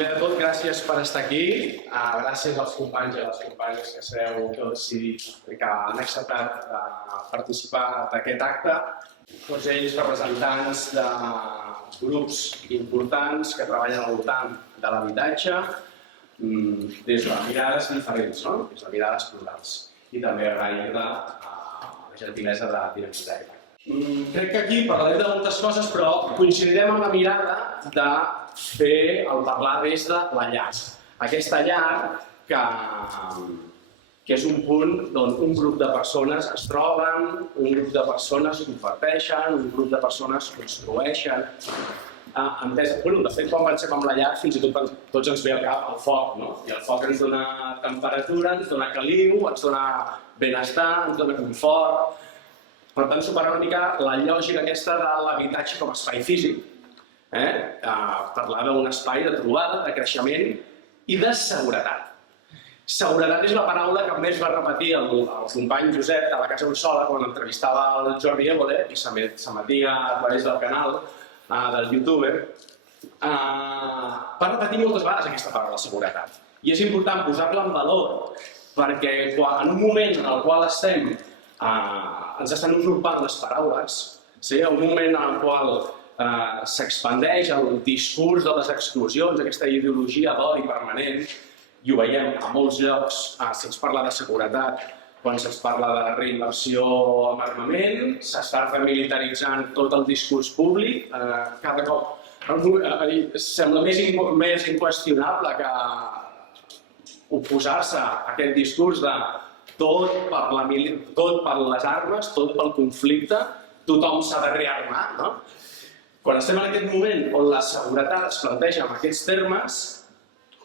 Primer de tot, gràcies per estar aquí. Gràcies als companys i a les companyes que sabeu que heu decidit, que han acceptat participar d'aquest acte. Tots ells representants de grups importants que treballen al voltant de l'habitatge des de mirades diferents, des de mirades plurals. I també agrair la gentilesa de dinamitzar. Crec que aquí parlarem de moltes coses, però coincidirem en la mirada de fer el parlar des de la llar. Aquesta llar que és un punt on un grup de persones es troben, un grup de persones comparteixen, un grup de persones construeixen. De fet, quan pensem en la llar, fins i tot tots ens ve al cap el foc, i el foc ens dona temperatura, ens dona caliu, ens dona benestar, ens dona confort. Per tant, superar una mica la lògica aquesta de l'habitatge com a espai físic, parlar d'un espai de trobada, de creixement i de seguretat. Seguretat és la paraula que més va repetir el company Josep de la Casa Ursola quan entrevistava el Jordi Évole i s'emetia a través del canal del youtuber. Va repetir moltes vegades aquesta paraula, seguretat. I és important posar-la en valor perquè en un moment en el qual ens estan usurpant les paraules, un moment en el qual s'expandeix el discurs de les exclusions, aquesta ideologia d'odi permanent, i ho veiem a molts llocs, se'ns parla de seguretat, quan se'ns parla de reinversió en armament, s'està remilitaritzant tot el discurs públic, cada cop sembla més inqüestionable que oposar-se a aquest discurs de tot per les armes, tot pel conflicte, tothom s'ha de rearmar. Quan estem en aquest moment on la seguretat es planteja en aquests termes,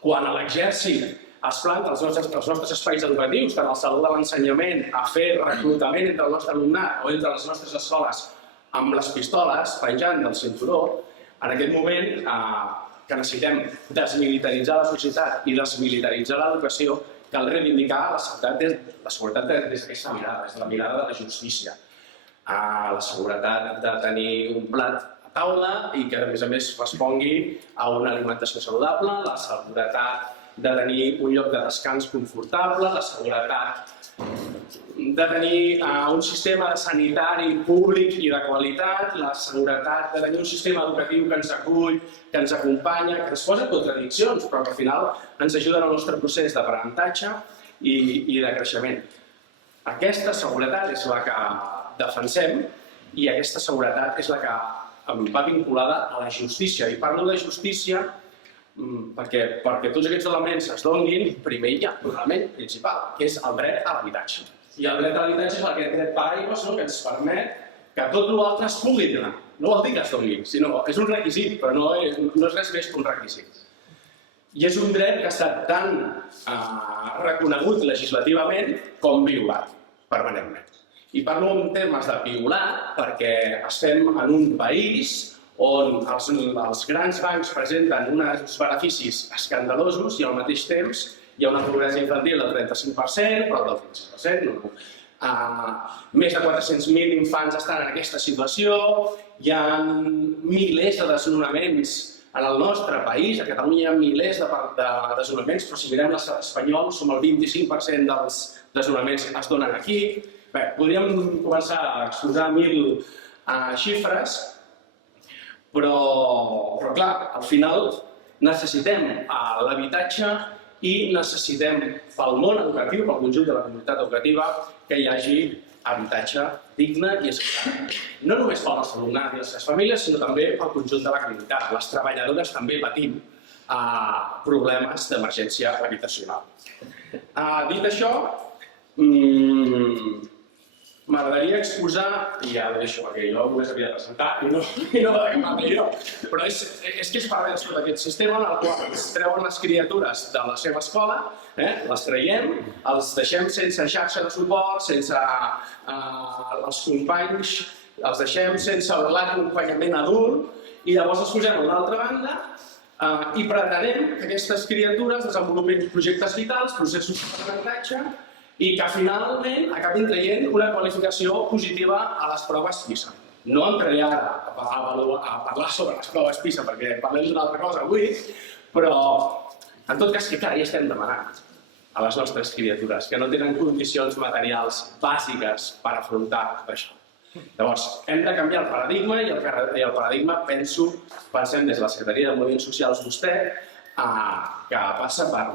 quan l'exèrcit es planta als nostres espais educatius, tant al Saló de l'Ensenyament, a fer reclutament entre el nostre alumnat o entre les nostres escoles amb les pistoles penjant del cinturó, en aquest moment que necessitem desmilitaritzar la societat i desmilitaritzar l'educació, cal reivindicar la seguretat des d'aquesta mirada, des de la mirada de la justícia. La seguretat de tenir un plat a taula i que, a més, respongui a una alimentació saludable, la seguretat de tenir un lloc de descans confortable, la seguretat de tenir un sistema sanitari públic i de qualitat, la seguretat de tenir un sistema educatiu que ens acull, que ens acompanya, que ens posa contradiccions, però que al final ens ajuda en el nostre procés d'aprenentatge i de creixement. Aquesta seguretat és la que defensem i aquesta seguretat és la que va vinculada a la justícia. I parlo de justícia perquè tots aquests elements es donin, primer hi ha l'element principal, que és el dret a l'habitatge. I el dret a l'habitatge és aquest dret paraigua que ens permet que tot l'altre es pugui donar. No vol dir que es doni, sinó és un requisit, però no és res més que un requisit. I és un dret que ha estat tan reconegut legislativament com violat permanentment. I parlo en termes de violat perquè estem en un país on els grans bancs presenten uns beneficis escandalosos i al mateix temps hi ha una pobresa infantil del 35%, prop del 15%. Més de 400.000 infants estan en aquesta situació, hi ha milers de desnonaments en el nostre país, a Catalunya hi ha milers de desnonaments, però si mirem l'estat espanyol, som el 25% dels desnonaments es donen aquí. Bé, podríem començar a exposar 1.000 xifres, però clar, al final necessitem l'habitatge i necessitem pel món educatiu, pel conjunt de la comunitat educativa, que hi hagi habitatge digne i assegurat. No només pel nostre alumnat i les seves famílies, sinó també pel conjunt de la comunitat. Les treballadores també patim problemes d'emergència habitacional. Dit això, m'agradaria exposar, i ja ho deixo perquè jo només havia de presentar i no de cap altre lloc, però és que és pervers tot aquest sistema en el qual ens treuen les criatures de la seva escola, les traiem, els deixem sense xarxa de suport, sense els companys, els deixem sense l'acompanyament adult i llavors els posem a l'altra banda i pretenem que aquestes criatures desenvolupin projectes vitals, processos d'aprenentatge i que finalment acabin traient una qualificació positiva a les proves PISA. No entraré ara a parlar sobre les proves PISA perquè parlem d'una altra cosa avui, Però, en tot cas, què carai estem demanant a les nostres criatures, que no tenen condicions materials bàsiques per afrontar això? Llavors, hem de canviar el paradigma i el paradigma, pensem des de la Secretaria de Moviments Socials vostè, que passa per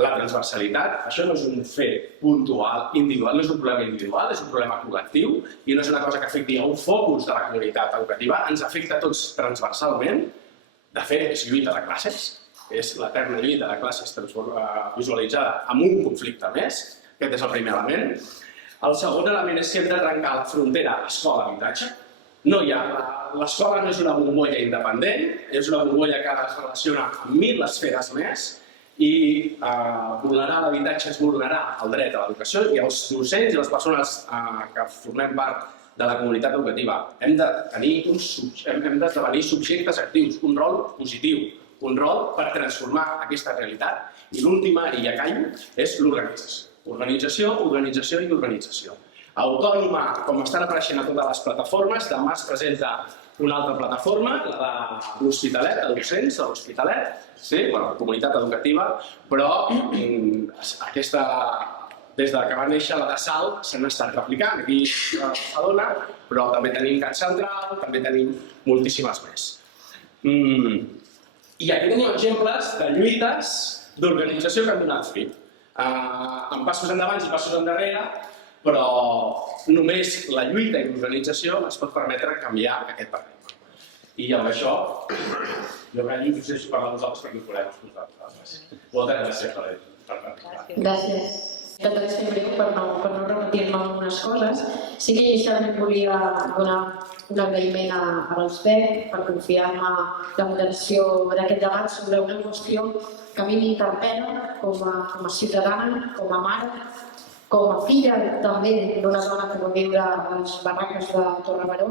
la transversalitat. Això no és un fet puntual, individual, no és un problema individual, és un problema col·lectiu i no és una cosa que afecti a un focus de la comunitat educativa, ens afecta a tots transversalment. De fet, és lluita de classes, és l'eterna lluita de classes visualitzada amb un conflicte més, aquest és el primer element. El segon element és que hem de trencar la frontera escola-habitatge. L'escola no és una bombolla independent, és una bombolla que es relaciona amb 1000 esferes més i vulnerar l'habitatge és vulnerar el dret a l'educació i els docents i les persones que formem part de la comunitat educativa hem d'esdevenir subjectes actius, un rol positiu, un rol per transformar aquesta realitat. I l'última, i ja callo, és l'organització. Organització, organització i organització. Autònoma, com estan apareixent a totes les plataformes, demà es presenta una altra plataforma, la de l'Hospitalet, de docents de l'Hospitalet, la comunitat educativa, però aquesta, des que va néixer la de Salt, s'han estat replicant aquí a Barcelona, però també tenim Can Central, també tenim moltíssimes més. I aquí tenim exemples de lluites d'organització que han donat fruit. Amb passos endavant i passos endarrere, però només la lluita i l'organització ens pot permetre canviar aquest paradigma. I amb això, jo crec que us deixo parlar vosaltres perquè us volem escoltar. Moltes gràcies per parlar. Gràcies. Intentaré ser breu per no repetir-me algunes coses. Sí que inicialment volia donar un agraïment a l'Usbec per confiar-me la moderació d'aquest debat sobre una qüestió que a mi m'interpel·la com a ciutadana, com a mare, com a filla també d'una dona que va viure a les barraques de Torrebaró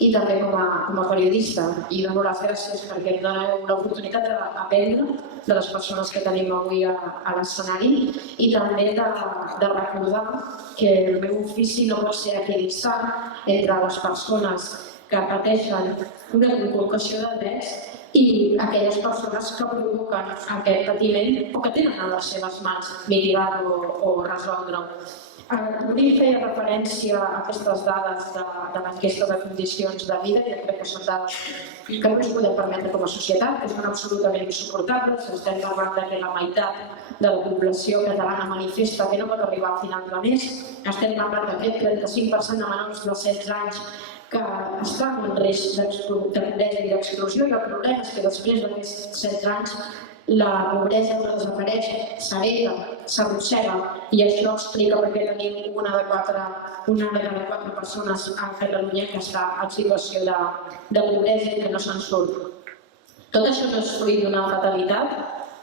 i també com a periodista. I dono les gràcies perquè em doneu l'oportunitat d'aprendre de les persones que tenim avui a l'escenari i també de recordar que el meu ofici no pot ser equidistant entre les persones que pateixen una conculcació de drets i aquelles persones que provoquen aquest patiment o que tenen a les seves mans mitigar-lo o resoldre-ho. L'Uri feia referència a aquestes dades de l'enquesta de condicions de vida i crec que són dades que no ens podem permetre com a societat, que són absolutament insuportables. Estem parlant que la meitat de la població catalana manifesta que no pot arribar a final de mes. Estem parlant d'aquest 35% de menors de 16 anys que estan en risc de pobresa i d'exclusió i el problema és que després d'aquests 16 anys la pobresa no desapareix, s'hereda, s'arrossega i això explica per què tenim una de cada quatre persones a Catalunya que està en situació de pobresa i que no se'n surt. Tot això no és fruit d'una fatalitat,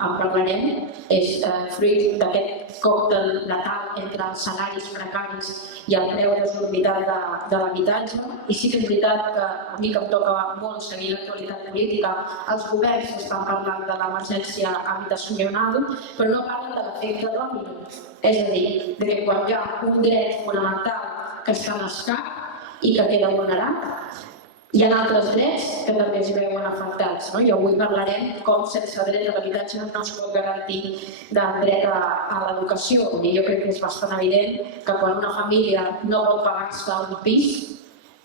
en parlarem, és fruit d'aquest còctel letal entre els salaris precaris i el preu desorbitat de l'habitatge. I sí que és veritat que a mi que em toca molt seguir l'actualitat política, els governs estan parlant de l'emergència habitacional, però no parlen de l'efecte dòmino. És a dir, que quan hi ha un dret fonamental que està en escac i que queda vulnerat, hi ha altres drets que també es veuen afectats. I avui parlarem com sense dret a l'habitatge no es pot garantir el dret a l'educació. I jo crec que és bastant evident que quan una família no pot pagar-se un pis,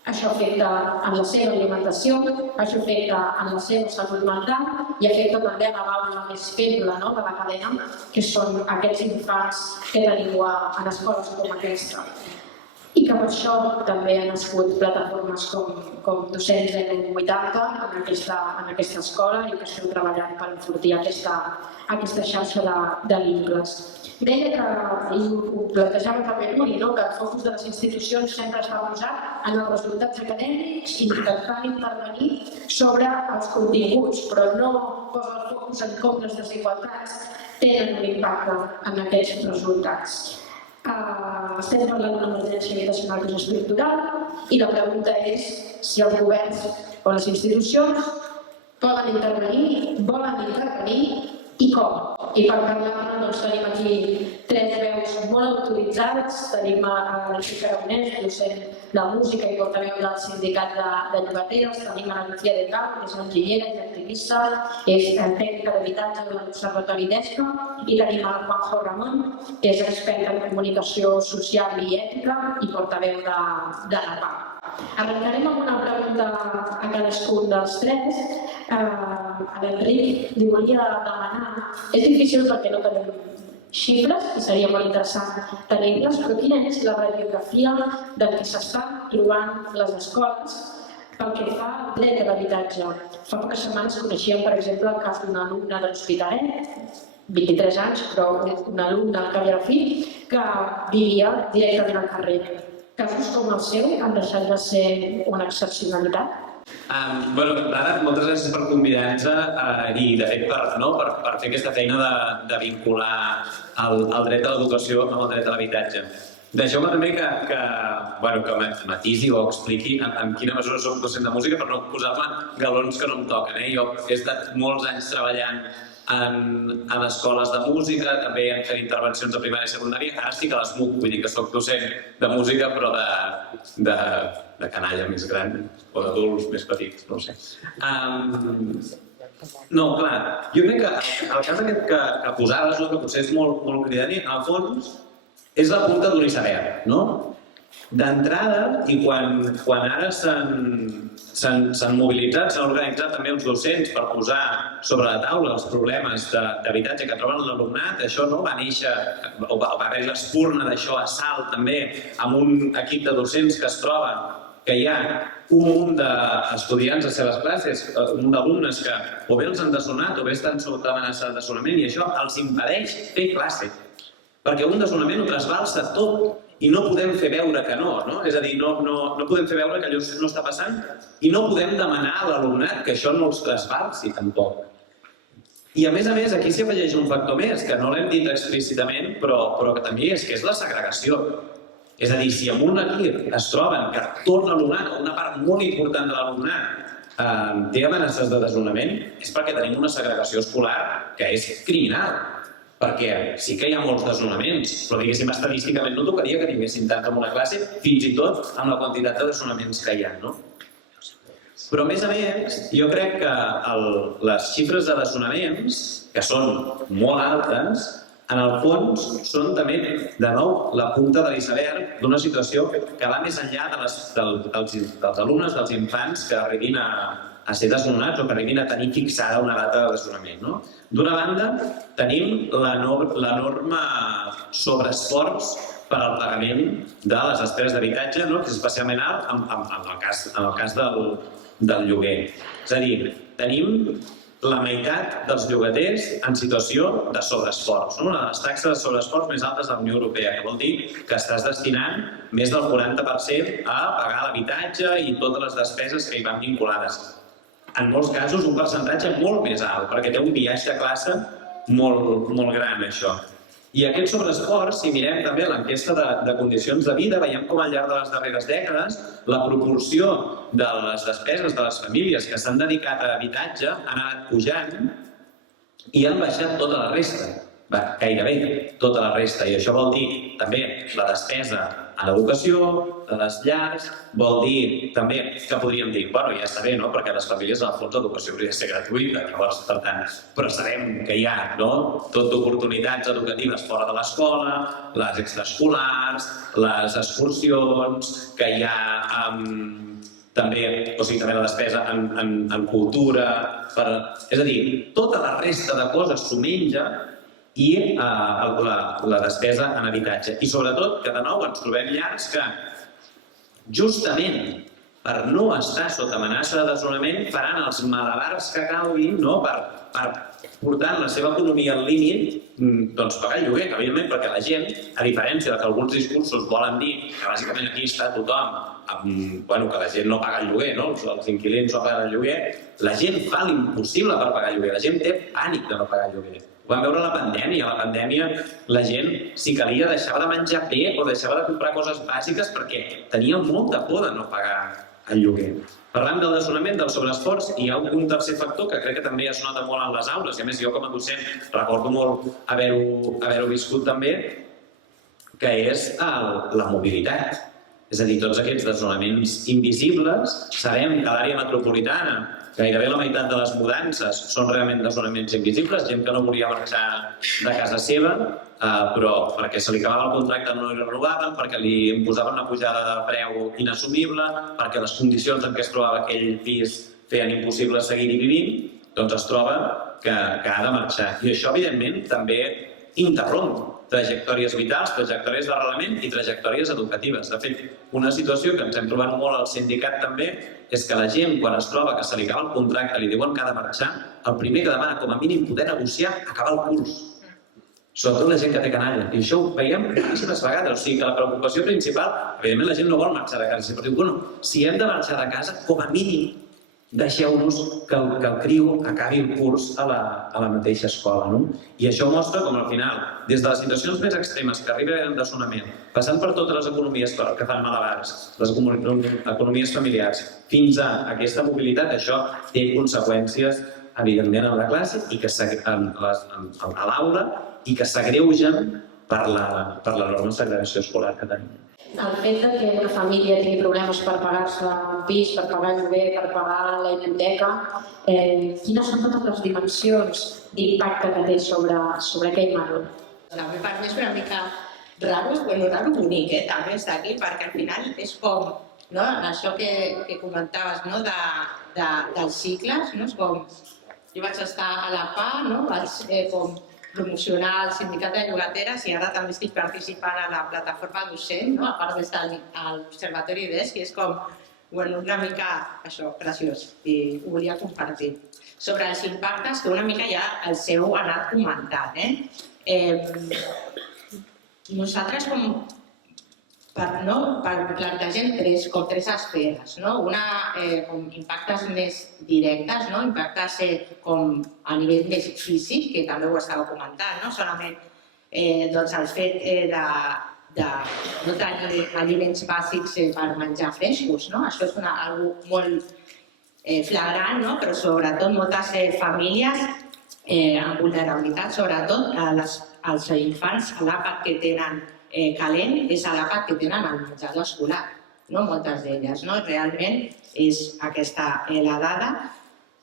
això afecta en la seva alimentació, això afecta en la seva salut mental i afecta també a la baula més feble de la cadena, que són aquests infants que tenim en escoles com aquesta. I que per això també han nascut plataformes com Docents 080 en aquesta escola i que estem treballant per enfortir aquesta xarxa de vincles. Deia que, i ho plantejava també l'Uri, que el focus de les institucions sempre està posat en els resultats acadèmics i intentant intervenir sobre els continguts, però no posa el focus en com les desigualtats tenen un impacte en aquests resultats. Estem parlant d'una emergència habitacional que és estructural i la pregunta és si els governs o les institucions poden intervenir, volen intervenir i com. I per parlar-ne tenim aquí tres veus portaveus molt autoritzats. Tenim el Quique Aragonès, docent de música i portaveu del sindicat de llogateres. Tenim a Lucía de Cal, que és enginyera, és activista, és tècnica d'habitatge de l'Observatori d'ESCA. I tenim a Juanjo Ramon, que és expert en comunicació social i ètica i portaveu de la PA. Arrencarem amb una pregunta a cadascun dels tres. A l'Enric li volia demanar, és difícil perquè no tenim xifres i seria molt interessant tenir-les, però quina és la radiografia del que s'estan trobant les escoles pel que fa al dret a l'habitatge? Fa poques setmanes coneixíem, per exemple, el cas d'un alumne de l'Hospitalet, 23 anys, però un alumne al cap i a la fi, que vivia directament al carrer. Casos com el seu han deixat de ser una excepcionalitat? Ara, moltes gràcies per convidar-nos i, de fet, per fer aquesta feina de vincular el dret a l'educació amb el dret a l'habitatge. Deixeu-me també que matisi o expliqui en quina mesura soc docent de música per no posar-me galons que no em toquen. Jo he estat molts anys treballant en escoles de música, també en fent intervencions de primària i secundària. Ara estic a l'ESMUC, vull dir que soc docent de música, però de canalla més gran o d'adults més petits, no ho sé. No, clar, jo crec que el cas aquest que posaves, que potser és molt cridani, en el fons és la punta d'un iceberg, no? D'entrada, i quan ara s'han mobilitzat, s'han organitzat també els docents per posar sobre la taula els problemes d'habitatge que troben l'alumnat, això no va néixer, o va haver l'espurna d'això a Salt també, amb un equip de docents que es troba que hi ha un munt d'estudiants a les seves classes, un munt d'alumnes que o bé els han desnonat o bé estan sota amenaça de desnonament i això els impedeix fer classe, perquè un desnonament ho trasbalsa tot. I no podem fer veure que no? És a dir, no podem fer veure que allò no està passant i no podem demanar a l'alumnat que això no els trasbalsi tampoc. I a més, aquí s'hi afegeix un factor més, que no l'hem dit explícitament, però que també és la segregació. És a dir, si en un equip es troben que tot l'alumnat, o una part molt important de l'alumnat, té amenaces de desnonament, és perquè tenim una segregació escolar que és criminal. Perquè sí que hi ha molts desnonaments, però diguéssim, estadísticament no tocaria que tinguéssim tant en una classe, fins i tot amb la quantitat de desnonaments que hi ha, no? Però a més, jo crec que les xifres de desnonaments, que són molt altes, en el fons són també, de nou, la punta de l'iceberg d'una situació que va més enllà dels alumnes, dels infants que arribin a ser desnonats o que arribin a tenir fixada una data de desnonament. D'una banda, tenim l'enorme sobreesforç per al pagament de les despeses d'habitatge, que és especialment alt en el cas del lloguer. És a dir, tenim la meitat dels llogaters en situació de sobreesforç, una de les taxes de sobreesforç més altes de la Unió Europea, que vol dir que estàs destinant més del 40% a pagar l'habitatge i totes les despeses que hi van vinculades. En molts casos, un percentatge molt més alt, perquè té un biaix de classe molt gran, això. I aquest sobreesforç, si mirem també l'enquesta de condicions de vida, veiem com al llarg de les darreres dècades la proporció de les despeses de les famílies que s'han dedicat a habitatge han anat pujant i han baixat tota la resta, gairebé tota la resta. I això vol dir també la despesa a l'educació, a les llars, vol dir també que podríem dir, ja està bé, perquè les famílies, en el fons, l'educació hauria de ser gratuïta, llavors, per tant, però sabem que hi ha tot d'oportunitats educatives fora de l'escola, les extraescolars, les excursions, que hi ha també la despesa en cultura, és a dir, tota la resta de coses s'ho menja i la despesa en habitatge. I sobretot que de nou ens trobem llars que justament per no estar sota amenaça de desnonament faran els malabars que calguin per portar la seva economia al límit pagar el lloguer, evidentment, perquè la gent, a diferència que alguns discursos volen dir que bàsicament aquí està tothom que la gent no paga el lloguer, els inquilins no paguen el lloguer, la gent fa l'impossible per pagar el lloguer, la gent té pànic de no pagar el lloguer. Ho vam veure a la pandèmia. A la pandèmia la gent, si calia, deixava de menjar bé o deixava de comprar coses bàsiques perquè tenia molta por de no pagar el lloguer. Parlant del desnonament, del sobreesforç, hi ha un tercer factor que crec que també es nota molt en les aules, i a més jo com a docent recordo molt haver-ho viscut també, que és la mobilitat. És a dir, tots aquests desnonaments invisibles, sabem que a l'àrea metropolitana gairebé la meitat de les mudances són realment desnonaments invisibles, gent que no volia marxar de casa seva, però perquè se li acabava el contracte no li renovaven, perquè li imposaven una pujada de preu inassumible, perquè les condicions en què es trobava aquell pis feien impossible seguir-hi vivint, doncs es troba que ha de marxar. I això, evidentment, també interromp trajectòries vitals, trajectòries d'arrelament i trajectòries educatives. De fet, una situació que ens hem trobat molt al sindicat també és que la gent, quan es troba que se li acaba el contracte, li diuen que ha de marxar, el primer que demana, com a mínim, poder negociar, acabar el curs. Sobretot la gent que té canalla. I això ho veiem moltíssimes vegades. O sigui que la preocupació principal, evidentment la gent no vol marxar de casa, però diu, bueno, si hem de marxar de casa, com a mínim, deixeu-nos que el criu acabi el curs a la mateixa escola. I això mostra com al final, des de les situacions més extremes que arriba el desnonament, passant per totes les economies que fan malabars, les economies familiars, fins a aquesta mobilitat, això té conseqüències evidentment en la classe i a l'aula i que s'agreugen per l'enorme segregació escolar que tenim. El fet que una família tingui problemes per pagar-se un pis, per pagar el lloguer, per pagar la hipoteca, quines són totes les dimensions d'impacte que té sobre aquell menor? La meva part és una mica raro, bonic, també estar aquí, perquè al final és com això que comentaves dels cicles, és com jo vaig estar a la PA, vaig com promocionar el sindicat de llogateres i ara també estic participant a la plataforma docent, a part d'estar a l'Observatori d'ESC, i és com una mica això, graciós, i ho volia compartir. Sobre els impactes, que una mica ja el seu ha anat comentant. Nosaltres plantegem tres esferes. Una, impactes més directes, impactes com a nivell més físic, que també ho estava comentant, no solament el fet de no tenir aliments bàsics per menjar frescos. Això és una molt flagrant, però sobretot moltes famílies amb vulnerabilitat, sobretot els infants a l'àpat que tenen calent és a l'àpat que tenen al menjador escolar, moltes d'elles. Realment és aquesta la dada,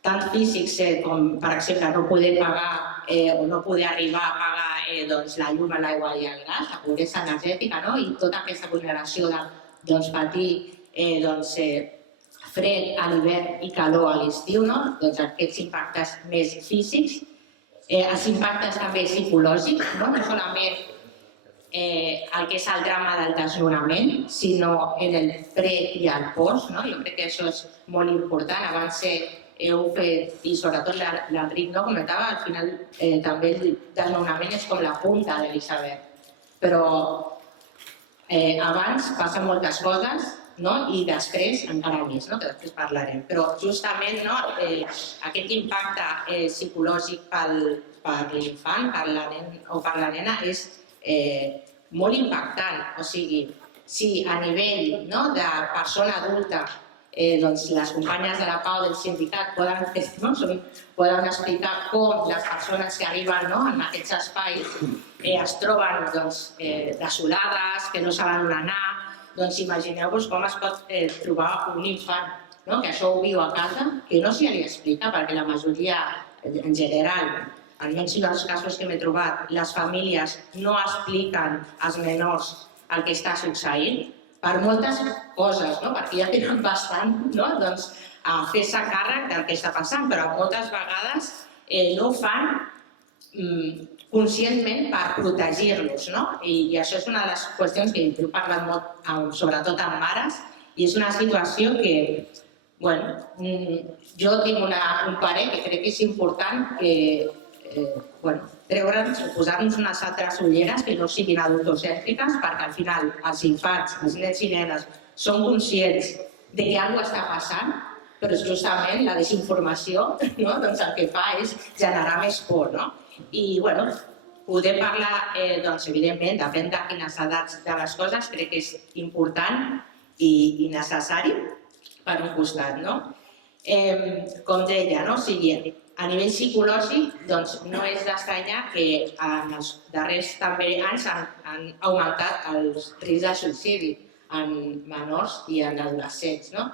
tant físics com, per exemple, no poder pagar o no poder arribar a pagar la llum, l'aigua i el gas, la pobresa energètica i tota aquesta vulneració de patir fred a l'hivern i calor a l'estiu, aquests impactes més físics, els impactes també psicològics, no solament el que és el drama del desnonament, sinó en el pre i el post. Jo crec que això és molt important. Abans heu fet, i sobretot l'Enric comentava, al final també el desnonament és com la punta de l'iceberg. Però abans passen moltes coses i després encara més, que després parlarem. Però justament aquest impacte psicològic per l'infant, per la nen o per la nena és molt impactant. O sigui, si a nivell de persona adulta les companyes de la PAO del sindicat poden explicar com les persones que arriben en aquests espais es troben desolades, que no saben on anar, doncs imagineu-vos com es pot trobar un infant que això ho viu a casa, que no se li explica, perquè la majoria, en general, almenys en els casos que m'he trobat, les famílies no expliquen als menors el que està succeint, per moltes coses, perquè ja tenen bastant a fer-se càrrec del que està passant, però moltes vegades no ho fan conscientment per protegir-los. I això és una de les qüestions que he parlat molt, sobretot amb mares, i és una situació que jo tinc un parer que crec que és important treure'ns o posar-nos unes altres ulleres que no siguin adultocèntriques, perquè al final els infants, els nens i nenes, són conscients de que alguna cosa està passant, però justament la desinformació el que fa és generar més por. I poder parlar, evidentment, depèn de quines edats de les coses, crec que és important i necessari per un costat. Com deia, a nivell psicològic, doncs no és d'estranyar que en els darrers també anys han augmentat els riscs de suïcidi en menors i en adolescents, no?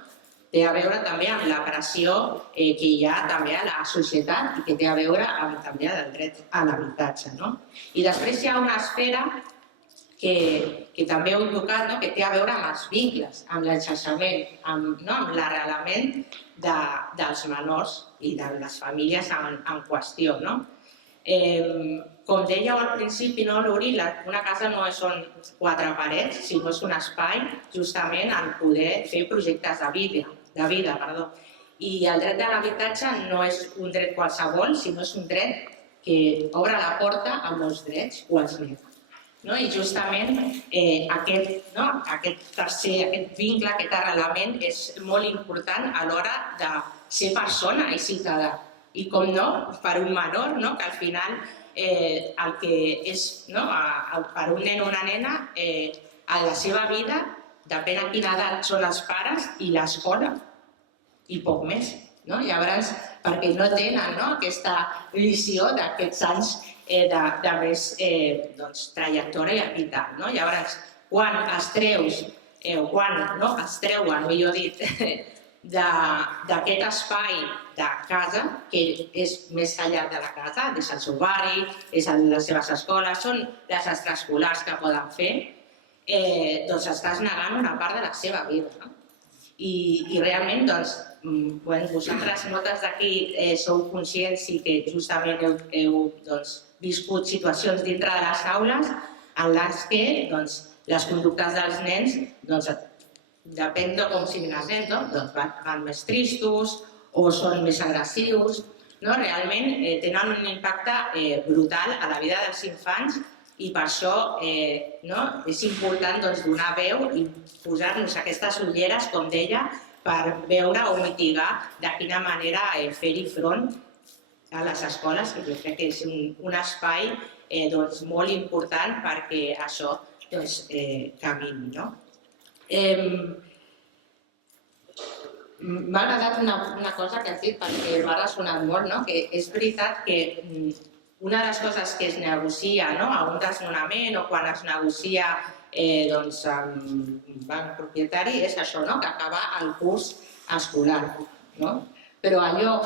Té a veure també amb la pressió que hi ha també a la societat i que té a veure amb també el dret a l'habitatge, no? I després hi ha una esfera que també heu tocat, no? Que té a veure amb els vincles, amb l'enxarxament, amb l'arrelament dels menors i de les famílies en qüestió, no? Com dèieu al principi, no, Luri, una casa no són 4 parets, sinó és un espai justament en poder fer projectes de vida. I el dret de l'habitatge no és un dret qualsevol, sinó és un dret que obre la porta a molts drets o els nega. I justament aquest vincle, aquest arrelament és molt important a l'hora de ser persona i ciutadà. I com no, per un menor, que al final el que és per un nen o una nena, a la seva vida, depèn a quina edat són els pares i l'escola, i poc més. Llavors, perquè no tenen aquesta visió d'aquests anys de més trajectòria vital. Llavors, quan es treuen, millor dit, d'aquest espai de casa, que és més enllà de la casa, és el seu barri, és les seves escoles, són les extraescolars que poden fer, doncs estàs negant una part de la seva vida. I realment, doncs, vosaltres moltes d'aquí sou conscients i que justament heu viscut situacions dintre de les aules en les que les conductes dels nens, depèn de com siguin els nens, van més tristos o són més agressius. Realment tenen un impacte brutal a la vida dels infants i per això és important donar veu i posar-nos aquestes ulleres, com deia, per veure o mitigar de quina manera fer-hi front a les escoles, que jo crec que és un espai molt important perquè això camini. M'ha agradat una cosa que has dit perquè m'ha ressonat molt, que és veritat que una de les coses que es negocia a un desnonament o quan es negocia amb un banc propietari és això, que acaba el curs escolar. Però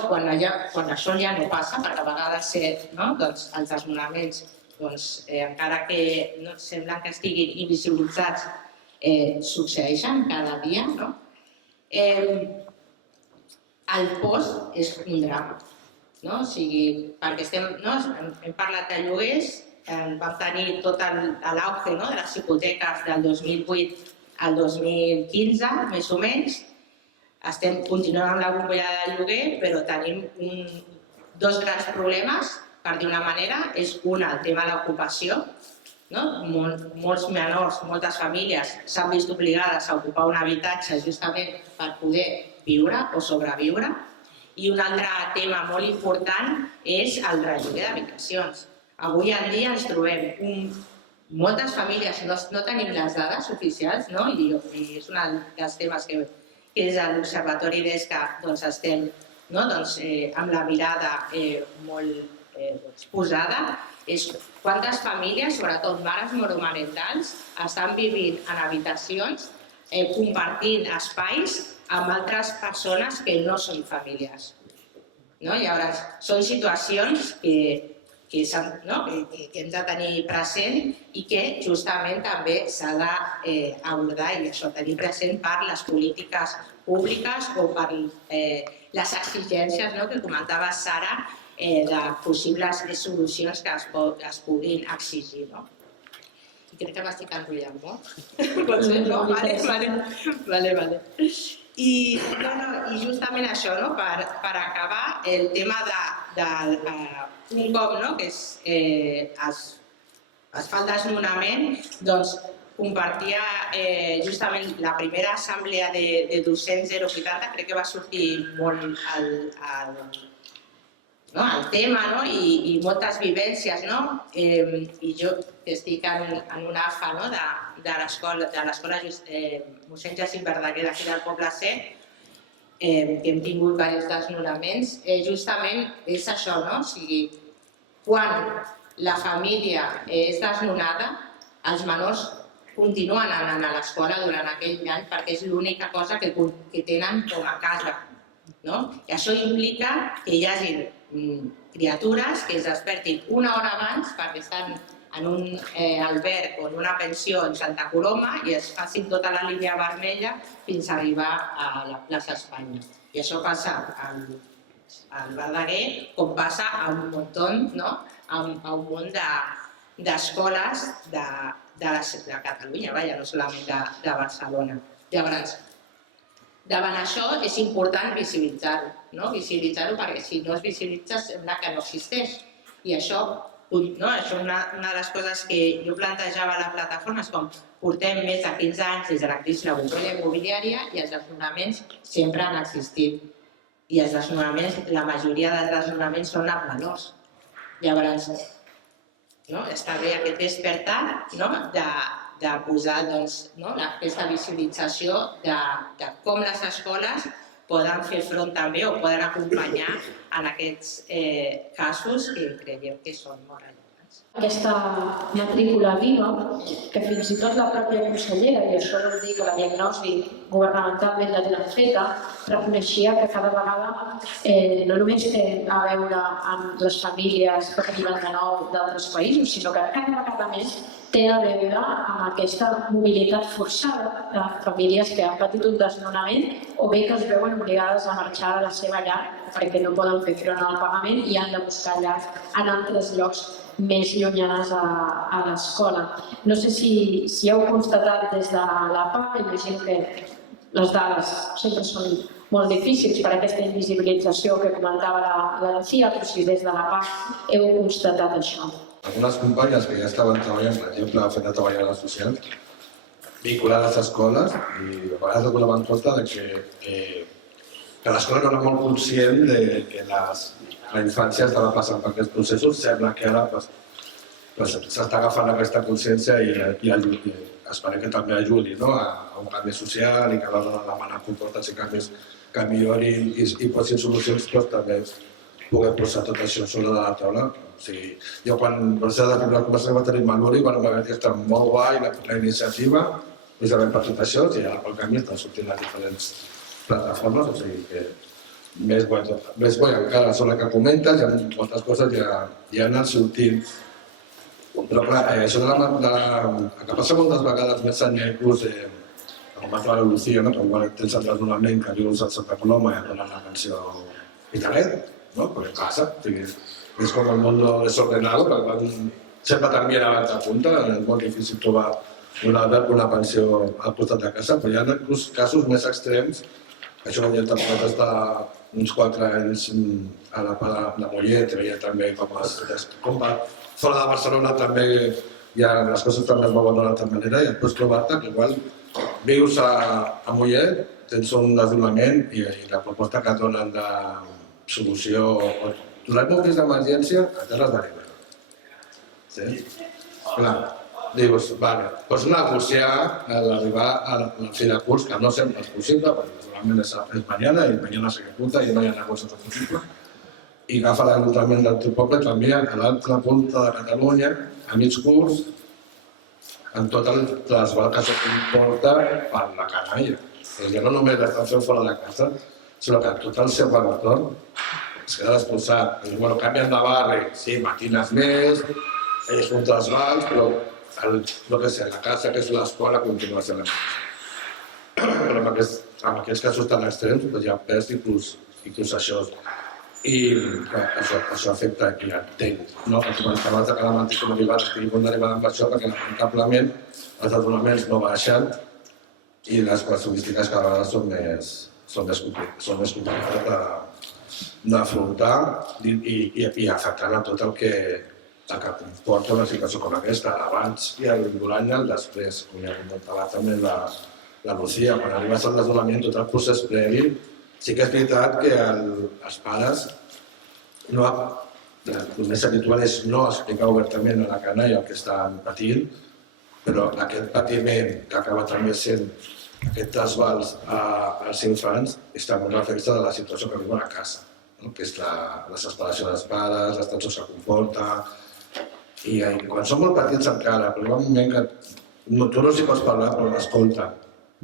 quan això ja no passa, perquè a vegades els desnonaments, encara que no semblen que estiguin invisibilitzats, succeeixen cada dia, el post és un drama. Perquè hem parlat de lloguers, vam tenir tot l'auge de les hipoteques del 2008 al 2015, més o menys. Estem continuant amb la bombolla del lloguer, però tenim dos grans problemes, per dir una manera. És un, el tema de l'ocupació. Molts menors, moltes famílies s'han vist obligades a ocupar un habitatge justament per poder viure o sobreviure. I un altre tema molt important és el relloguer d'habitacions. Avui en dia ens trobem moltes famílies, no tenim les dades oficials, i és un dels temes que és l'Observatori d'ESCA, estem amb la mirada molt posada, és quantes famílies, sobretot mares monomarentals, estan vivint en habitacions, compartint espais amb altres persones que no són famílies. Llavors, són situacions que hem de tenir present i que justament també s'ha d'abordar i això, tenir present per les polítiques públiques o per les exigències que comentava Sara de possibles solucions que es puguin exigir. Crec que m'estic enrotllant molt. Potser no? Vale. I justament això, per acabar, el tema d'un cop que es fa el desnonament, compartia justament la primera assemblea de docents 080, crec que va sortir molt el tema i moltes vivències. I jo estic en una AFA de l'escola mossèn Jacint Verdaguer d'aquí del Poble Sec, que hem tingut diversos desnonaments, justament és això, no? O sigui, quan la família és desnonada, els menors continuen anant a l'escola durant aquell any perquè és l'única cosa que tenen com a casa, no? I això implica que hi hagi criatures que es despertin una hora abans perquè estan en un alberg o en una pensió en Santa Coloma i es facin tota la línia vermella fins a arribar a la plaça Espanya. I això passa al Verdaguer com passa a un muntó, no? A un munt d'escoles de Catalunya, no solament de Barcelona. Llavors, davant això és important visibilitzar-ho, no? Visibilitzar-ho perquè si no es visibilitza sembla que no existeix. I això, és una de les coses que jo plantejava a la plataforma, és com portem més de 15 anys des de la crisi de la bombolla immobiliària i els desnonaments sempre han existit. I els desnonaments, la majoria dels desnonaments són als menors. Llavors, està bé aquest despertar de posar aquesta visibilització de com les escoles poden fer front també o poden acompanyar en aquests casos que creiem que són molt rellevants. Aquesta matrícula viva, que fins i tot la pròpia consellera, i això vol dir que la diagnosi governamentalment la tenen feta, reconeixia que cada vegada no només té a veure amb les famílies que arriben de nou d'altres països, sinó que cada vegada més té a veure amb aquesta mobilitat forçada de famílies que han patit un desnonament o bé que es veuen obligades a marxar a la seva llar perquè no poden fer front al pagament i han de buscar llars en altres llocs més llunyanes a l'escola. No sé si heu constatat des de l'APA, imagino que les dades sempre són molt difícils per aquesta invisibilització que comentava la Lucía, però si des de l'APA heu constatat això. Algunes companyes que ja estaven treballant, per exemple, a feina de treballadores socials, vinculades a escoles, i a vegades donaven compte que l'escola no era molt conscient que la infància estava passant per aquests processos. Sembla que ara s'està agafant aquesta consciència i esperem que també ajudi a un canvi social i que a l'hora de demanar comportes i canvis que millorin i posin solucions, també poder posar tot això sobre de la taula. Jo quan vaig començar a tenir Manuri, va dir que està molt guai la iniciativa, precisament per tot això, i ara pel canvi estan sortint les diferents plataformes, o sigui que més bo encara sobre el que comentes, hi ha moltes coses ja han anat sortint. Però clar, això el que passa moltes vegades més enllà inclús com va fer la Lucía, que quan tens el desnonament que vius a Santa Coloma i et donen la pensió Hospitalet, perquè passa, és com el món desordenado, perquè sempre t'envien abans a punta, és molt difícil trobar una pensió al costat de casa, però hi ha inclús casos més extrems. Això ho havia tampoc estar uns 4 anys a la Pala de Mollet, veia també com fora de Barcelona també les coses també es mouen d'una altra manera i després trobar-te que igual vius a Mollet, tens un desnonament i la proposta que et donen de solució durant moments d'emergència a Terres de l'Ebre. Sí? Clar, dius, pots negociar l'arribar a la fi de curs, que no sempre és possible, perquè és mañana i mañana se ejecuta i no hi ha negociació possible. I agafa l'entrament del teu poble també a l'altra punta de Catalunya, a mig curs, amb totes les barques que comporta per la canalla. Ja no només l'estan fent fora de casa, sinó que tot el seu entorn es queda destrossat. Canvien de barri, sí, matines més, és un trasbals, però la casa, que és l'escola, continua sent la mateixa. Però en aquests casos tan extrems ja perds inclús això. I això afecta qui entenc. Els comentaves que la mateixa mobilitat estigui bon derivada amb això perquè lamentablement els desnonaments no baixen i les casuístiques cada vegada són més complicades d'afrontar i afectant a tot el que comporta una situació com aquesta, abans i durant i el després, com ja comentava també la Lucía, quan arribes al desnonament, tot el procés previ, sí que és veritat que els pares, el més habitual és no explicar obertament a la canalla el que estan patint, però aquest patiment que acaba també sent aquest trasbals als infants és també un reflex de la situació que viuen a casa, que és la desesperació dels pares, les tensions que comporta. I quan són molt petits encara, però hi ha un moment que tu no s'hi pots parlar però l'escolten.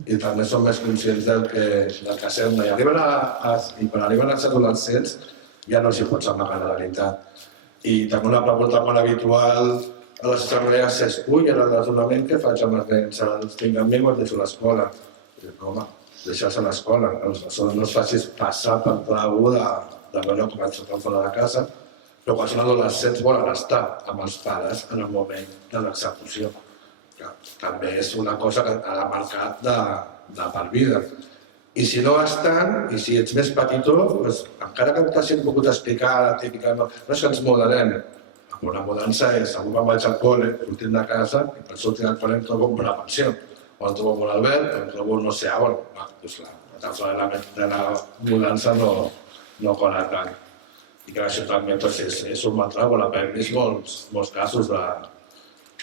I també són més conscients del que sembla. I quan arriben als adolescents ja no s'hi pots amagar la veritat. I també una pregunta molt habitual a les assemblees és ui, en el desnonament què faig amb els nens? Els tinc amb mi o els deixo a l'escola? No, home, deixar-se a l'escola. No es facis passar per clau de veure com et surten fora de casa, però quan són adolescents volen estar amb els pares en el moment de l'execució. També és una cosa que ha de marcar de per vida. I si no estan, i si ets més petitó, doncs, encara que t'hagin pogut explicar la típica, no és que ens mudarem. Una mudança és, avui me'n vaig al col·le, sortim de casa, i per sortir del col·le em trobo amb una pensió. O em trobo amb un alberg, em trobo no sé on. Doncs la metàfora de la mudança no cola tant. I que això també és un mantra, on hem vist molts casos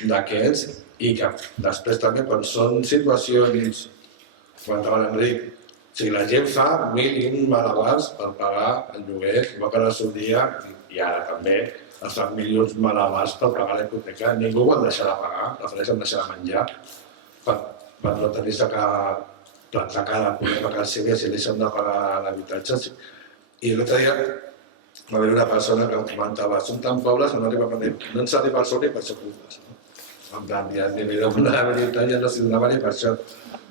d'aquests, i que després també quan són situacions, quan estava l'Enric, o sigui, la gent fa 1.000 malabars per pagar el lloguer, igual que en el seu dia, i ara també es fan milions malabars per pagar la hipoteca. Ningú ho ha de deixar de pagar, prefereixen deixar de menjar per no tenir-se que plantar cara al problema que sigui si deixen de pagar l'habitatge. I l'altre dia va haver una persona que em comentava són tan pobres que no ens arriba el sol ni per ser pobres. En plan, ja ni m'he donat la veritat, ja no s'hi donava ni per això.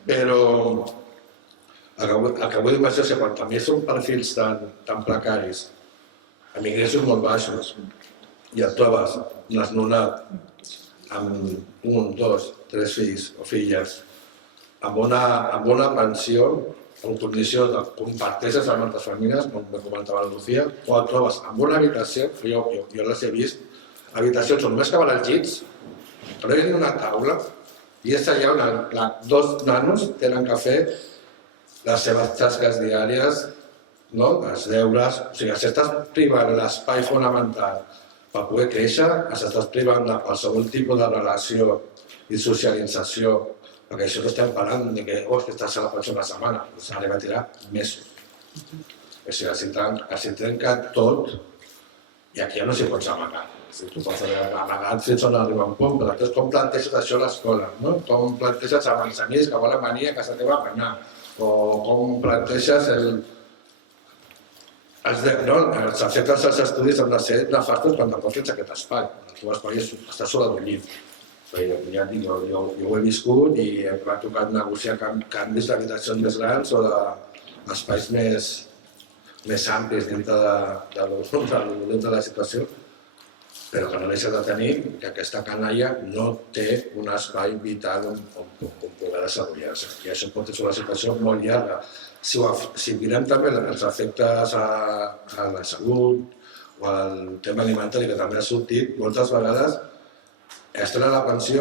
Però el que vull dir amb això és que quan també són perfils tan precaris, amb ingressos molt baixos, i et trobes desnonat amb 1, 2, 3 fills o filles, amb una pensió, en condició de comparteixes amb altres famílies, com comentava la Lucía, o et trobes amb una habitació, que jo les he vist, habitacions on només caben els llits, però hi ha una taula, i és allà on 2 nanos tenen que fer les seves tasques diàries, els deures, o sigui, si estàs privant l'espai fonamental per poder créixer, estàs privant de qualsevol tipus de relació i socialització, perquè això no estem parlant de que estàs a la pensió una setmana, s'ha de tirar mesos. O sigui, s'hi trenca tot i aquí ja no s'hi pots amagar. Tu pots haver amagat fins on arriba un punt, però després com planteges això a l'escola, com planteges amb els amics que volen venir a casa teva a berenar, o com planteges els efectes dels estudis han de ser nefastos quan tampoc tens aquest espai. El teu espai està sobre d'un llit. Ja et dic, jo ho he viscut i m'ha tocat negociar canvis d'habitacions més grans o d'espais més amplis dintre de la situació, però que no deixa de tenir que aquesta canalla no té un espai vital on poder desenvolupar-se. I això pot ser una situació molt llarga. Si mirem també els efectes a la salut o al tema alimentari que també ha sortit, moltes vegades es tenen la pensió,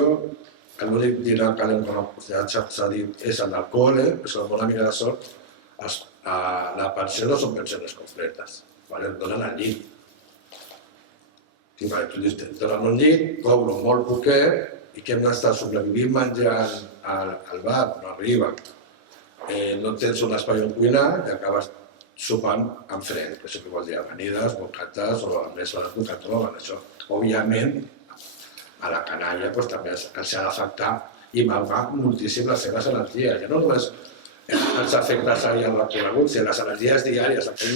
l'únic dinar calent, com ja s'ha dit, és el del col·le, però amb una mica de sort, la pensió no són pensions completes, et donen al llit. Tu donen un llit, cobro molt poquet i que hem d'estar sobrevivint menjant al bar, no arriba. No tens un espai on cuinar i acabes sopant amb fred. Això que vol dir amanides, bocates o més hores que troben. Això, òbviament, a la canalla també els ha d'afectar i malvar moltíssim les seves energies. Ja no només els efectes havien reconegut, sinó les energies diàries que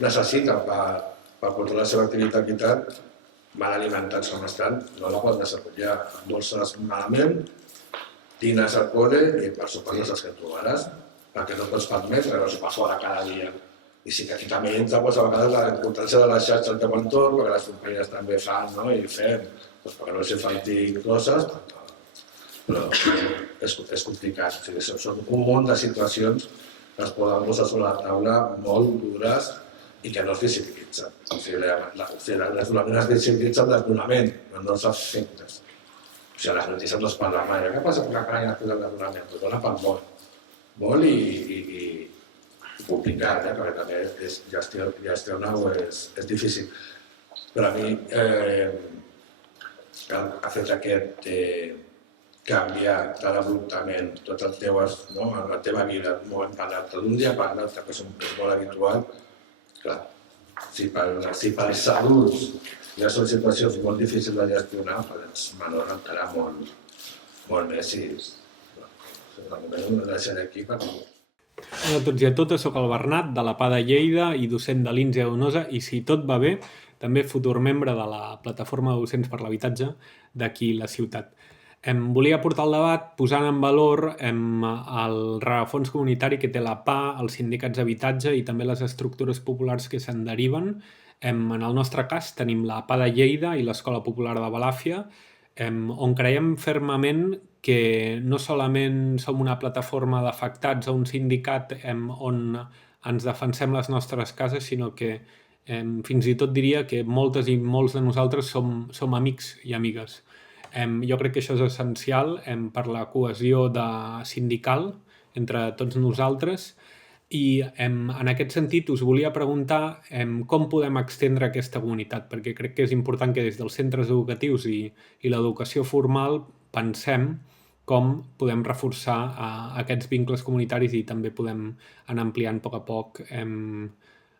necessiten per controlar la seva activitat vital, mal alimentats com estan, no la poden desenvolupar. Endolces malament, dines al col·le i per sopar no saps què trobaràs, perquè no pots permetre no sopar fora cada dia. I sí que aquí també entra a vegades la importància de les xarxes del teu entorn, perquè les companyies també fan i fem, perquè no els falti coses, però és complicat. Són un munt de situacions que es poden posar sobre la taula molt dures i que no es visibilitzen. Les desnonaments es visibilitzen desnonament, no els efectes. O sigui, les notícies no es parla mai. Què passa amb la canalla després del desnonament? Doncs dona per molt i complicat, perquè també gestionar-ho és difícil. Però a mi ha fet canviar tan abruptament tot el teu, la teva vida d'un moment per l'altre, d'un dia per l'altre, que és molt habitual, clar, si pels adults ja són situacions molt difícils de gestionar, pels menors encara molt més i de moment ho deixaré aquí per mi. Hola a tots i a totes, soc el Bernat, de la PA de Lleida i docent de l'INSEE a Donosa i, si tot va bé, també futur membre de la Plataforma de Docents per l'Habitatge d'aquí la ciutat. Volia portar el debat posant en valor el rerefons comunitari que té la PA, els sindicats d'habitatge i també les estructures populars que se'n deriven. En el nostre cas tenim la PA de Lleida i l'Escola Popular de Balàfia, on creiem fermament que no solament som una plataforma d'afectats o un sindicat on ens defensem les nostres cases, sinó que fins i tot diria que moltes i molts de nosaltres som amics i amigues. Jo crec que això és essencial per la cohesió sindical entre tots nosaltres i en aquest sentit us volia preguntar com podem extendre aquesta comunitat, perquè crec que és important que des dels centres educatius i l'educació formal pensem com podem reforçar aquests vincles comunitaris i també podem anar ampliant a poc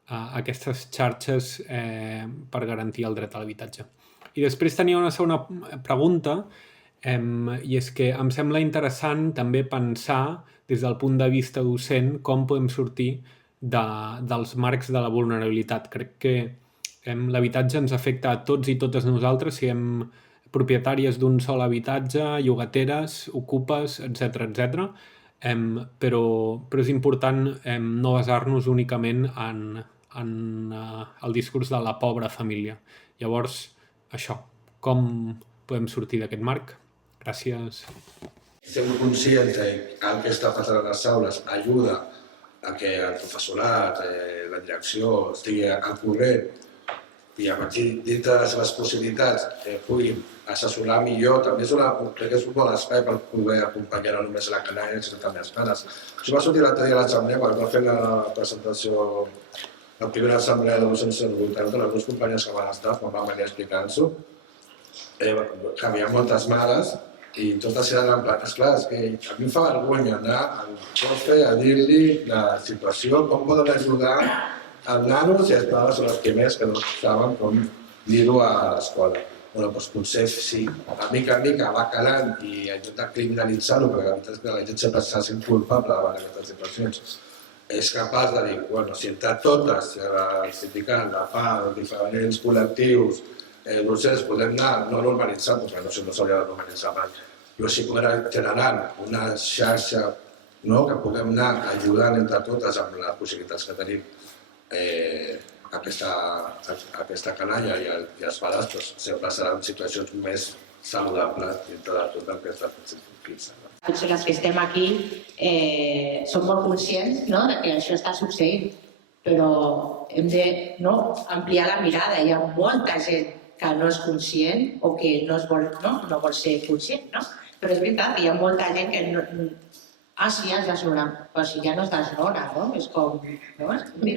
aquestes xarxes per garantir el dret a l'habitatge. I després tenia una segona pregunta, i és que em sembla interessant també pensar des del punt de vista docent com podem sortir dels marcs de la vulnerabilitat. Crec que l'habitatge ens afecta a tots i totes nosaltres, siguem propietàries d'un sol habitatge, llogateres, ocupes, etc. Però és important no basar-nos únicament en el discurs de la pobra família. Llavors, això, com podem sortir d'aquest marc? Gràcies. Estem conscients que el que està passant a les aules ajuda a que el professorat, la direcció estigui al corrent i a partir dintre de les seves possibilitats puguin assessorar millor. També crec que és un bon espai per poder acompanyar no només la canalla, sinó també els pares. Això va sortir l'altre dia a l'assemblea, quan va fer la presentació, la primera assemblea de docents del voltant de les dues companyes que van estar, quan van venir explicant-s'ho, que hi havia moltes mares i totes eren en plan, esclar, és que a mi em fa vergonya anar al profe a dir-li la situació, com poden ajudar els nanos i els pares són els primers que no saben com dir-ho a l'escola. Doncs potser sí, a mica va calant i en lloc de criminalitzar-ho, perquè la veritat és que la gent sempre s'ha sent culpable davant d'aquestes situacions, és capaç de dir, bueno, si entre totes, el sindicat, la PA, els diferents col·lectius, docents, podem anar, no normalitzant, perquè no s'hauria de normalitzar mai, però sí generant una xarxa que puguem anar ajudant entre totes amb les possibilitats que tenim aquesta canalla i els pares, sempre seran situacions més saludables dintre de tot el que està fent. Potser les que estem aquí som molt conscients de que això està succeint, però hem d'ampliar la mirada. Hi ha molta gent que no és conscient o que no vol ser conscient, no? Però és veritat que hi ha molta gent que no... sí, es desnona, però si ja no es desnona, no? És com... En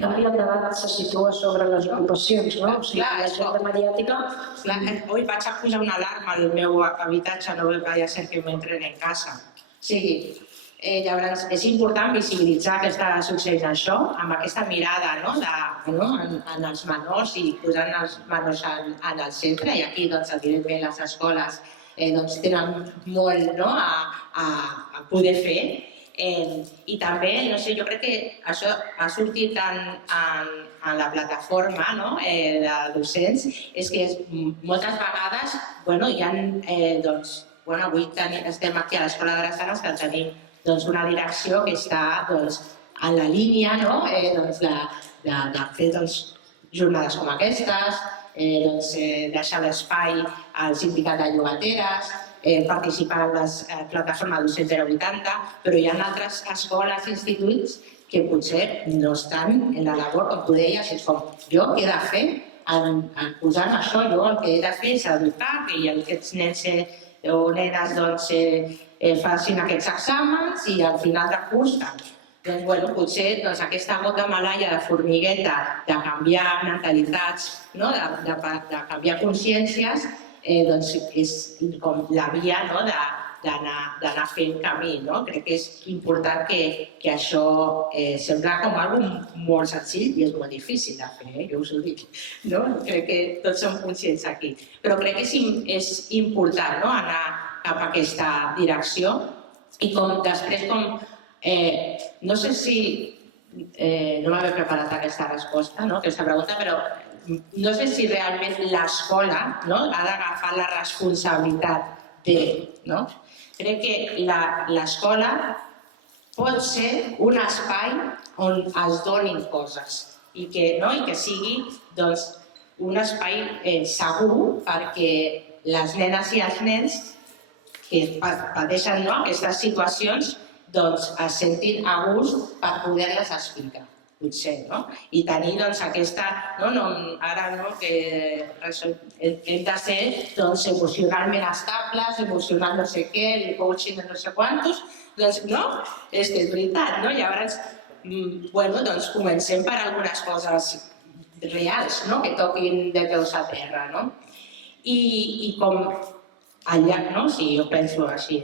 canvi, el debat se situa sobre les ocupacions, no? O sigui, l'agenda mediàtica... Avui vaig a posar una alarma al meu habitatge, no vaya a ser que m'entren en casa. Sí, llavors és important visibilitzar que està succeint això, amb aquesta mirada en els menors i posant els menors en el centre, i aquí, evidentment, les escoles tenen molt a poder fer. I també, jo crec que això ha sortit en la plataforma de docents, és que moltes vegades hi ha, avui estem aquí a l'Escola de les Sanes, que tenim una direcció que està en la línia de fer jornades com aquestes, deixar l'espai al sindicat de llogateres, participar en les plataformes docents 080, però hi ha altres escoles i instituts que potser no estan en la labor, com tu deies, és com jo què he de fer posant això, jo el que he de fer és educar i aquests nens o nenes facin aquests exàmens i al final de curs potser aquesta gota malaia de formigueta de canviar mentalitats, de canviar consciències, és com la via d'anar fent camí, no? Crec que és important que això sembla com algo molt senzill i és molt difícil de fer, jo us ho dic, no? Crec que tots som conscients aquí. Però crec que és important, no? Anar cap a aquesta direcció i després no sé si no m'havia preparat aquesta resposta, no? Aquesta pregunta, però no sé si realment l'escola ha d'agafar la responsabilitat no? Crec que l'escola pot ser un espai on es donin coses i que sigui un espai segur perquè les nenes i els nens que pateixen aquestes situacions es sentin a gust per poder-les explicar, potser, no? I tenir aquesta... Ara que hem de ser emocionalment estables, emocional no sé què, el coaching de no sé quantos, doncs no, és que és veritat, no? Llavors, comencem per algunes coses reals, no? Que toquin de peus a terra, no? I com al llarg, no? Si jo penso així,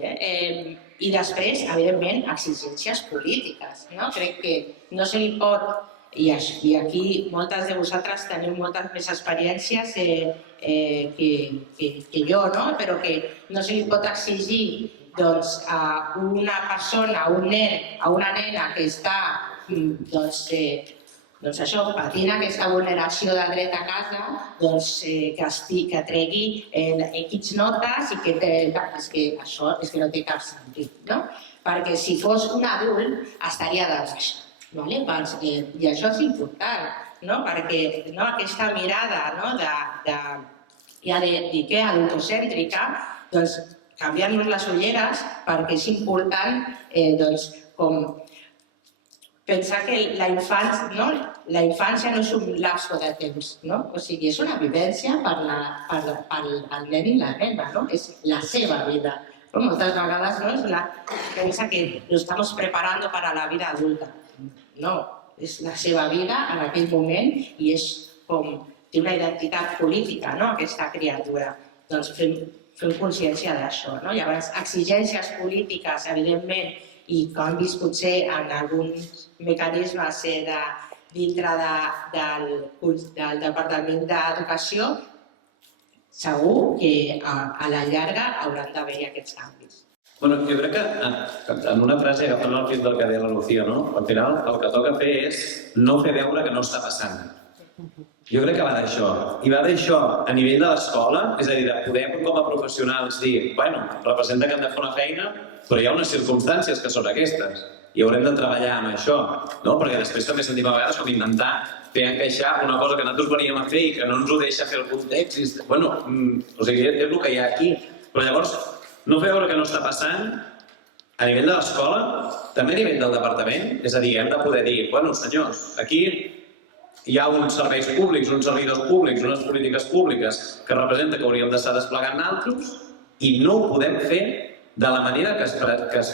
i després, evidentment, exigències polítiques, no? Crec que no se li pot, i aquí moltes de vosaltres teniu moltes més experiències que jo, no? Però que no se li pot exigir a una persona, a un nen, a una nena que està patint aquesta vulneració de dret a casa, que tregui X notes i és que no té cap sentit, no? Perquè si fos un adult estaria de baixa, i això és important, perquè aquesta mirada adultocèntrica, canviar-nos les ulleres perquè és important pensar que la infància no és un lapso de temps, o sigui, és una vivència pel nen i la nena, és la seva vida. Moltes vegades pensa que nos estamos preparando para la vida adulta. No, és la seva vida en aquell moment i té una identitat política, aquesta criatura. Doncs fem consciència d'això. Llavors, exigències polítiques, evidentment, i canvis potser en alguns mecanismes dintre del Departament d'Educació, segur que a la llarga hauran d'haver-hi aquests canvis. Jo crec que en una frase, agafant el fil del que deia la Lucía, al final el que toca fer és no fer veure que no està passant. Jo crec que va d'això. I va d'això a nivell de l'escola, és a dir, de poder com a professionals dir, representa que hem de fer una feina, però hi ha unes circumstàncies que són aquestes i haurem de treballar amb això, perquè després també sentim a vegades com intentar fer encaixar una cosa que nosaltres veníem a fer i que no ens ho deixa fer el context. O sigui, és el que hi ha aquí. Però llavors, no fer veure que no està passant a nivell de l'escola, també a nivell del departament, és a dir, hem de poder dir, senyors, aquí hi ha uns serveis públics, uns servidors públics, unes polítiques públiques que representa que hauríem d'estar desplegant altres i no ho podem fer de la manera que es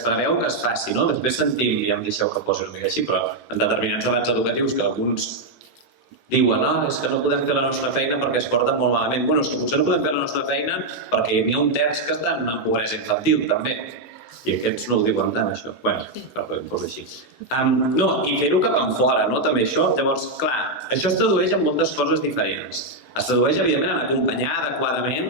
preveu que es faci. Després sentim, i em deixeu que posi una mica així, però en determinats debats educatius que alguns diuen és que no podem fer la nostra feina perquè es porten molt malament. És que potser no podem fer la nostra feina perquè n'hi ha un terç que estan en pobresa infantil, també. I aquests no ho diuen tant, això. Podem posar així. I fer-ho cap enfora, també això. Llavors, clar, això es tradueix en moltes coses diferents. Es tradueix, evidentment, en acompanyar adequadament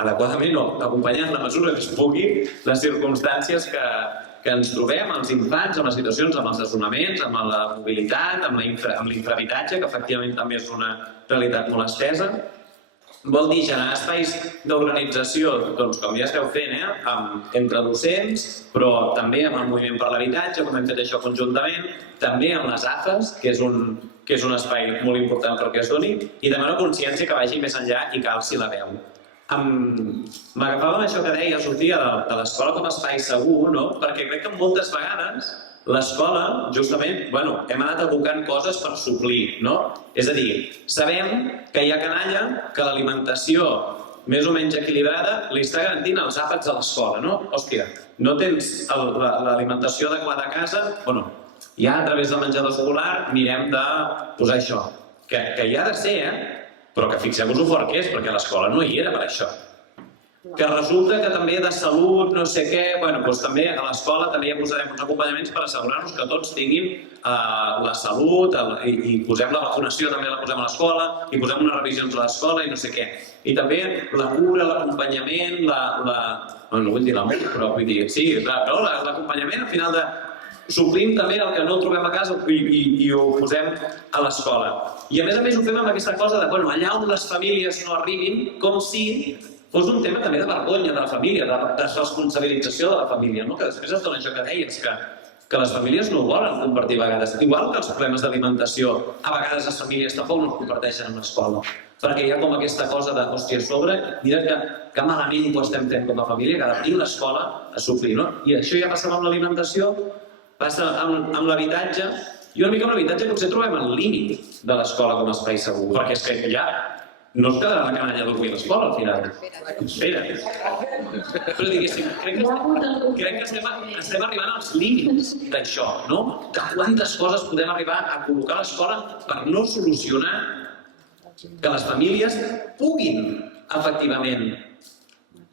acompanyar en la mesura que es pugui les circumstàncies que ens trobem, els infants, amb les situacions, amb els desnonaments, amb la mobilitat, amb l'infrahabitatge, que efectivament també és una realitat molt estesa. Vol dir generar espais d'organització, com ja esteu fent, entre docents, però també amb el moviment per l'habitatge, com hem fet això conjuntament, també amb les AFES, que és un espai molt important perquè es doni, i també una consciència que vagi més enllà i que alci la veu. M'agafava amb això que deia, Sofia, de l'escola com a espai segur, perquè crec que moltes vegades l'escola, justament, hem anat abocant coses per suplir, És a dir, sabem que hi ha canalla que l'alimentació més o menys equilibrada li està garantint els àpats a l'escola, Hòstia, no tens l'alimentació adequada a casa? Ja a través del menjador escolar mirem de posar això, que hi ha de ser, però que fixeu-vos ho fort que és, perquè l'escola no hi era per això. Que resulta que també de salut, no sé què, doncs també a l'escola també ja posarem uns acompanyaments per assegurar-nos que tots tinguin la salut i posem la vacunació, també la posem a l'escola, i posem unes revisions a l'escola i no sé què. I també la cura, l'acompanyament, no vull dir l'amor, però vull dir, sí, l'acompanyament al final de suplim també el que no trobem a casa i ho posem a l'escola. I a més ho fem amb aquesta cosa de, allà on les famílies no arribin, com si fos un tema també de vergonya de la família, de responsabilització de la família, no? Que després es dona això que deies, que les famílies no ho volen compartir a vegades. Igual que els problemes d'alimentació, a vegades les famílies tampoc no es comparteixen en l'escola. Perquè hi ha com aquesta cosa de, hòstia, a sobre, mira que malament ho estem fent com a família, que ara tinc l'escola a sofrir, no? I això ja passa amb l'alimentació, passa amb l'habitatge, i una mica amb l'habitatge potser trobem el límit de l'escola com a espai segur, perquè és que ja no es quedarà la canalla a dormir a l'escola, al final. Espera. Però diguéssim, crec que estem arribant als límits d'això, no? De quantes coses podem arribar a col·locar a l'escola per no solucionar que les famílies puguin, efectivament,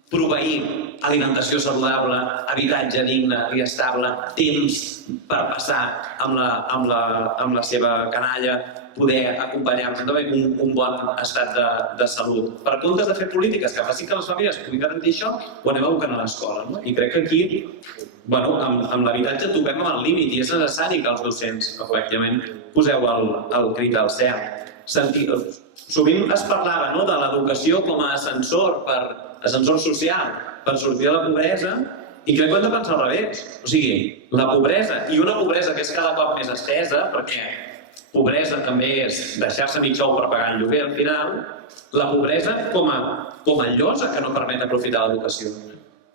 proveir alimentació saludable, habitatge digne i estable, temps per passar amb la seva canalla, poder acompanyar-nos també un bon estat de salut. Per comptes de fer polítiques que facin que les famílies puguin garantir això, ho anem abocant a l'escola. I crec que aquí, amb l'habitatge, topem amb el límit i és necessari que els docents, efectivament, poseu el crit al cel. Sovint es parlava de l'educació com a ascensor social per sortir de la pobresa i crec que ho hem de pensar al revés. O sigui, la pobresa, i una pobresa que és cada cop més estesa, perquè pobresa també és deixar-se mig ou per pagar el lloguer al final, la pobresa com a llosa que no permet aprofitar l'educació,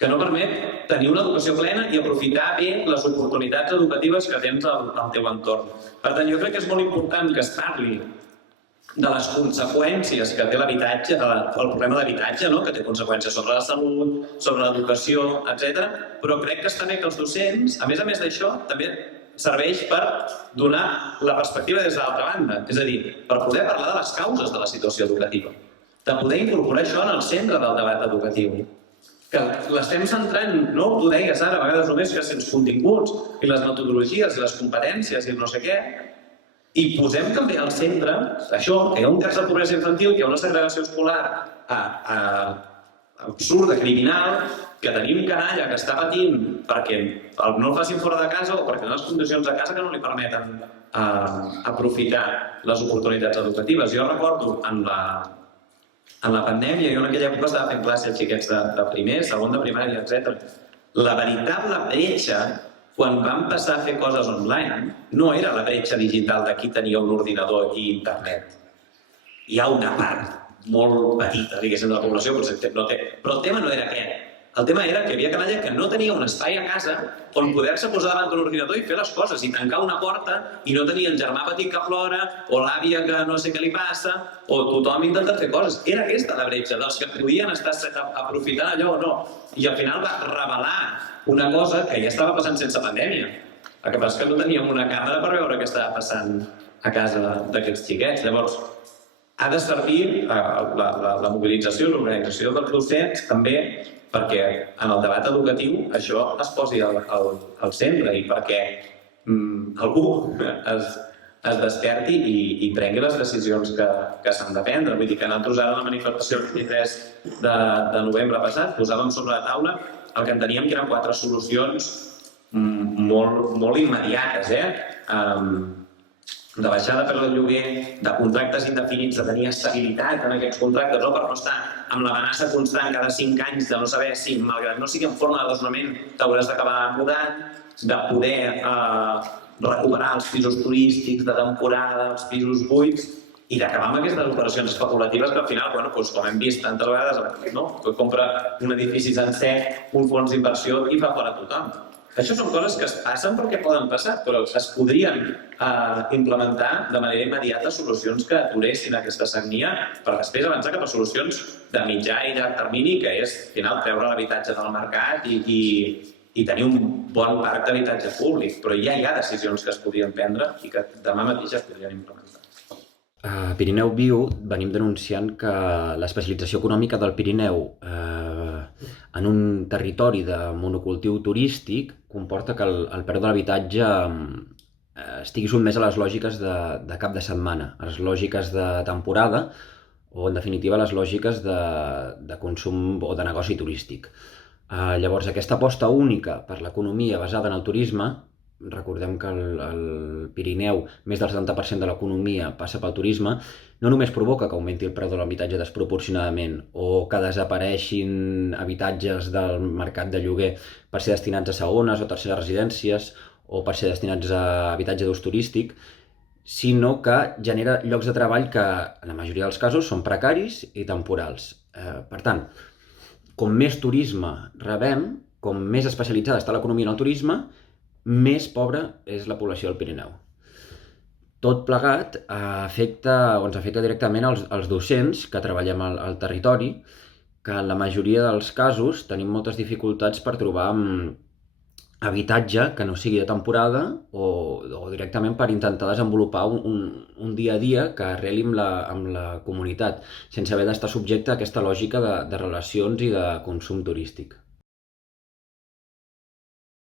que no permet tenir una educació plena i aprofitar bé les oportunitats educatives que tens al teu entorn. Per tant, jo crec que és molt important que es parli de les conseqüències que té l'habitatge, el problema d'habitatge, que té conseqüències sobre la salut, sobre l'educació, etc. Però crec que està bé que els docents, a més d'això, també serveix per donar la perspectiva des de l'altra banda, és a dir, per poder parlar de les causes de la situació educativa, de poder incorporar això en el centre del debat educatiu, que l'estem centrant, no ho deies ara, a vegades només que sense continguts, i les metodologies, i les competències, i no sé què, i posem també al centre això, que hi ha un cas de pobresa infantil, que hi ha una segregació escolar absurda, criminal, que tenim canalla que està patint perquè no el facin fora de casa o perquè hi ha unes condicions a casa que no li permeten aprofitar les oportunitats educatives. Jo recordo en la pandèmia, jo en aquella època estava fent classe a xiquets de primer, segon de primària, etc. La veritable bretxa, quan vam passar a fer coses online, no era la bretxa digital de qui tenia un ordinador i internet. Hi ha una part molt petita, diguéssim, de la població, però el tema no era aquest. El tema era que hi havia canalla que no tenia un espai a casa on poder-se posar davant d'un ordinador i fer les coses, i tancar una porta, i no tenia el germà petit que plora, o l'àvia que no sé què li passa, o tothom intentant fer coses. Era aquesta la bretxa, dels que podien estar aprofitant allò o no. I al final va revelar una cosa que ja estava passant sense pandèmia. El que passa és que no teníem una càmera per veure què estava passant a casa d'aquests xiquets. Llavors, ha de servir la mobilització i l'organització dels docents també perquè en el debat educatiu això es posi al centre i perquè algú es desperti i prengui les decisions que s'han de prendre. Vull dir que nosaltres ara a la manifestació el 23 de novembre passat posàvem sobre la taula el que enteníem que eren 4 solucions molt immediates, de baixada per al lloguer, de contractes indefinits, de tenir estabilitat en aquests contractes, per no estar amb l'amenaça constant cada 5 anys de no saber si, malgrat no sigui en forma de desnonament, t'hauràs d'acabar mudant, de poder recuperar els pisos turístics de temporada, els pisos buits, i d'acabar amb aquestes operacions especulatives que al final, com hem vist tantes vegades, que compra un edifici sencer, un fons d'inversió i fa fora tothom. Això són coses que es passen perquè poden passar, però es podrien implementar de manera immediata solucions que aturessin aquesta sagnia per després avançar cap a solucions de mitjà i llarg termini, que és, al final, treure l'habitatge del mercat i tenir un bon parc d'habitatge públic. Però ja hi ha decisions que es podrien prendre i que demà mateix es podrien implementar. A Pirineu Viu venim denunciant que l'especialització econòmica del Pirineu en un territori de monocultiu turístic comporta que el preu de l'habitatge estigui sotmès a les lògiques de cap de setmana, a les lògiques de temporada o, en definitiva, a les lògiques de consum o de negoci turístic. Llavors, aquesta aposta única per l'economia basada en el turisme, recordem que al Pirineu més del 70% de l'economia passa pel turisme, no només provoca que augmenti el preu de l'habitatge desproporcionadament o que desapareixin habitatges del mercat de lloguer per ser destinats a segones o terceres residències o per ser destinats a habitatge d'ús turístic, sinó que genera llocs de treball que, en la majoria dels casos, són precaris i temporals. Per tant, com més turisme rebem, com més especialitzada està l'economia en el turisme, més pobra és la població del Pirineu. Tot plegat ens afecta directament als docents que treballem al territori, que en la majoria dels casos tenim moltes dificultats per trobar habitatge que no sigui de temporada o directament per intentar desenvolupar un dia a dia que arreli amb la comunitat, sense haver d'estar subjecte a aquesta lògica de relacions i de consum turístic.